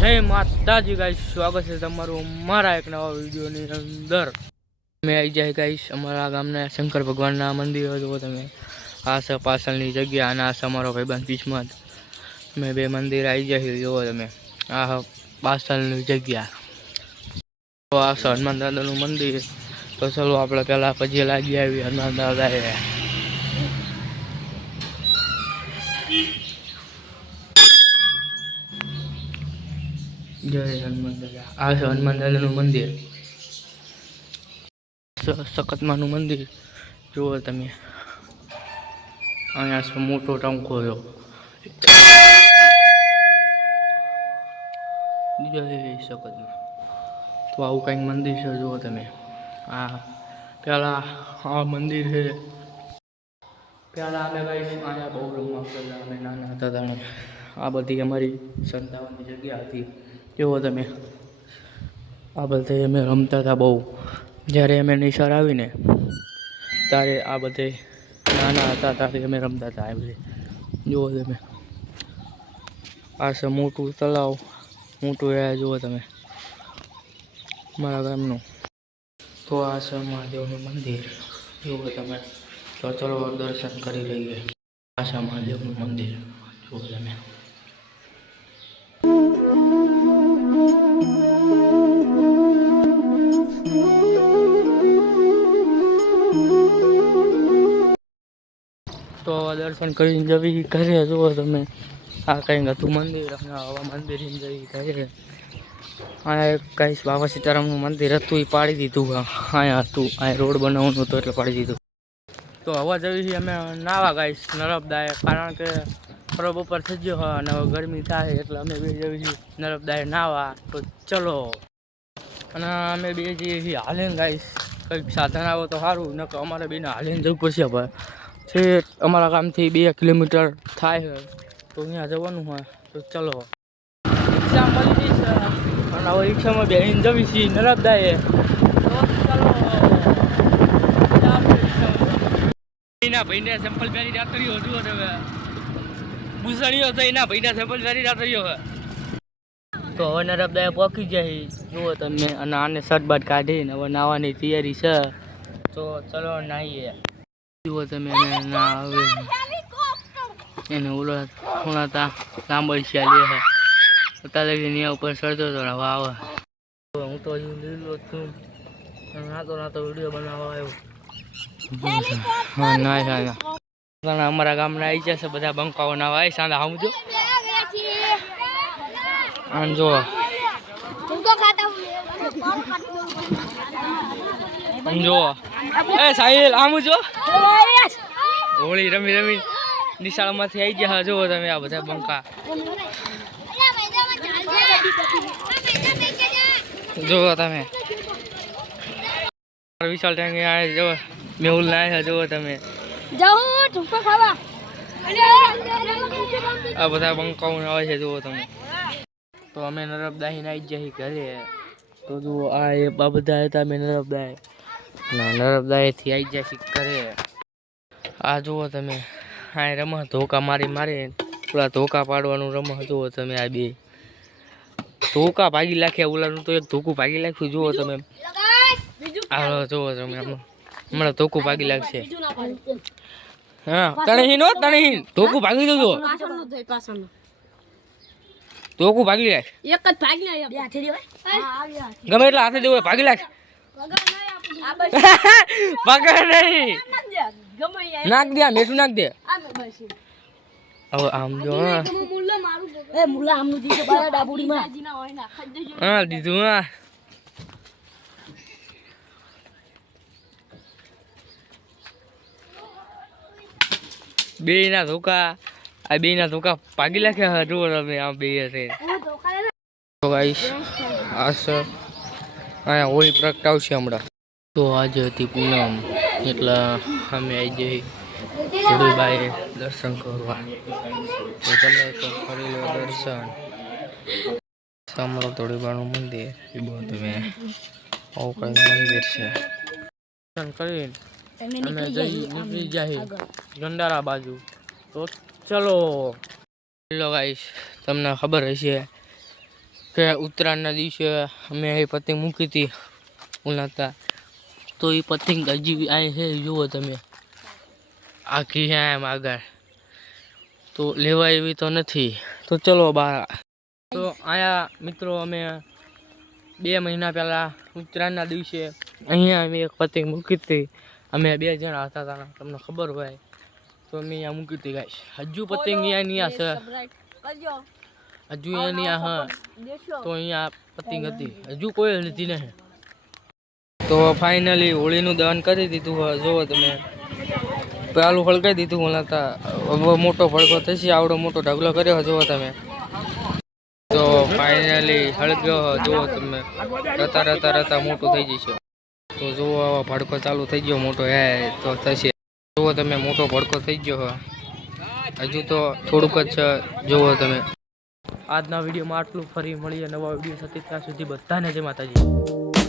જય માતાજી ગાઈસ, સ્વાગત છે તમારું મારા એક નવા વિડીયોની અંદર. મેં આવી જાય ગાઈસ અમારા ગામના શંકર ભગવાનના મંદિર જુઓ તમે. આ છે પાછળની જગ્યા અને આ છે અમારો ભાઈબંધ કિસ્મત. મેં બે મંદિર આવી જાય જુઓ તમે. આ પાછળની જગ્યા તો આ છે હનુમાન દાદાનું મંદિર. તો ચલો આપણે પહેલાં પછી લાગી આવી હનુમાન દાદાએ. જય હનુમાન દાદા. આ છે હનુમાન દાદાનું મંદિર, સખતમાનું મંદિર જુઓ તમે. અહીંયા છે મોટો ટંકો જો. જય સખતમાં. તો આવું કંઈક મંદિર છે જુઓ તમે. આ પેલા આ મંદિર છે. પેલા અમે કઈ અહીંયા બહુ રમવા કરતા, અમે નાના હતા ત્યારે. આ બધી અમારી સંતાવાની જગ્યા હતી જુઓ તમે. આ બધે અમે રમતા હતા બહુ. જ્યારે અમે નિશાળ આવીને ત્યારે આ બધે નાના હતા ત્યારે અમે રમતા હતા. આ બધે જુઓ તમે. આ છે મોટું તળાવ, મોટું એ જુઓ તમે મારા ગામનું. તો આ છે મહાદેવનું મંદિર જુઓ તમે. તો ચલો દર્શન કરી લઈએ. આ છે મહાદેવનું મંદિર જુઓ તમે. તો દર્શન કરીને જવી ઘરે જુઓ તમે. આ કંઈક હતું મંદિર અને આવા મંદિર જવી ઘરે. અહીંયા કંઈ બાબા સીતારામનું મંદિર હતું, એ પાડી દીધું. અહીંયા હતું, અહીંયા રોડ બનાવવાનું હતું એટલે પાડી દીધું. તો હવા જવી છે અમે નાવા ગાઈશ નર્મદાએ, કારણ કે પરબ ઉપર થઈ ગયો હોય અને હવે ગરમી થાય એટલે અમે બે જવી છીએ નર્મદાએ નાવા. તો ચલો. અને અમે બે જઈએ છીએ હાલીને ગાઈશ. કંઈક સાધન આવો તો સારું, નકર અમારે બેને હાલીને જવું પડશે ભાઈ. છે અમારા ગામથી 2 કિલોમીટર થાય તો અહીંયા જવાનું હોય. તો ચલો. રિક્ષા મળી ગઈ છે અને હવે રિક્ષામાં બેસીને જવી છીએ નર્મદાએ. એના ભાઈને ચંપલ પહેરી રાત્રીઓ જુઓ તમે. ભૂસણીઓ છે એના ભાઈને ચંપલ પહેરી રાત્રીઓ છે. તો હવે નર્મદાએ પહોંચી જાય જુઓ તમે. અને આને શર્ટ બાટ કાઢીને હવે નાવાની તૈયારી છે. તો ચલો નાહીએ જુઓ તમે. એને ઉલાતા લાંબા શિયા લે છે. અત્યારે લગી ન્યા ઉપર ચડતો હતો ને હવે આવે. હું તો હજુ લીલો છું, નાતો વિડીયો બનાવવા આવ્યો. હા ના અમારા ગામના આવી જશે બધા બંકાઓ ના આવી સાંધા સમજો. આમ જો સમજો. એ સાહિલ આમ જો. હોળી રમી રમી નિશાળમાંથી આવી ગયા જુઓ તમે. આ બધા બંકા જુઓ તમે. વિશાલ ટાંગે આવે જો. મેહુલ ના જુઓ તમે. આ બધા બંકાઓ આવે છે જુઓ તમે. તો અમે નર્મદા આવી જઈએ ઘરે. તો જુઓ આ બધા હતા અમે નર્મદાએ. નર્મદાએથી આવી જાય ઘરે. આ જુઓ તમે. આ રમત ધોકા મારી પેલા ધોકા પાડવાનું રમત જુઓ તમે. આ બે ધોકા ભાગી નાખ્યા. ઓલાનું તો એક ધોકું ભાગી નાખ્યું જુઓ તમે. આ જુઓ તમે હમણાં ધોકું ભાગી લાગશે. હા તણહીન ધોકું ભાગી દો. ધોકું ભાગી લાગ. એક જ ભાગી ગમે એટલા હાથે દેવો ભાગી લાગ. પકડ નહીં. નાખ દે મેઠું નાખ દે. હવે આમ જો. હા દીધું. હા બે ના ધોકા. આ બે ના ધોકા ભાગી નાખ્યા જુઓ તમે. આમ બે હશે. અહીંયા હોળી પ્રગટાવશે હમણાં. તો આજે હતી પૂનમ એટલે અમે આવી જઈ જોડીબાઈ દર્શન કરવા. તો તમે તો કરી લો દર્શન. અમારું ધોળીબાનું મંદિર એ બહુ તમે આવું કંઈક મંદિર છે. દર્શન કરીને અમે નીકળી જાય ગંડારા બાજુ. તો ચલો. હેલો ગાઈસ, તમને ખબર હશે કે ઉત્તરાયણના દિવસે અમે એ પતંગ મૂકી હતી ઉલાતા, તો એ પતંગ હજી અહીં છે, જુઓ તમે આખી છે એમ આગળ, તો લેવા એવી તો નથી. તો ચલો બહાર. તો આયા મિત્રો અમે 2 મહિના પહેલાં ઉત્તરાયણના દિવસે અહીંયા અમે એક પતંગ મૂકી હતી. અમે 2 જણા હતા, તમને ખબર હોય તો અમે અહીંયા મૂકી હતી ગાઈસ. હજુ પતંગ અહીંયા છે, હજુ અહીંયા હા, તો અહીંયા પતંગ હતી, હજુ કોઈ લીધી નહીં. તો ફાઇનલી હોળીનું દહન કરી દીધું હોય, જુઓ તમે પેલું ફળગાઈ દીધું ઓલાતા. હવે મોટો ભડકો થશે, આવડો મોટો ઢગલો કર્યો જુઓ તમે. તો ફાઇનલી હળગ્યો જુઓ તમે, રતા મોટું થઈ જશે. તો જુઓ ભડકો ચાલુ થઈ ગયો મોટો, હે તો થશે. જુઓ તમે મોટો ભડકો થઈ ગયો, હજુ તો થોડુંક જ છે, જુઓ તમે. આજના વિડીયોમાં આટલું. ફરી મળીએ નવા વિડીયો સાથે, ત્યાં સુધી બધાને જય માતાજી.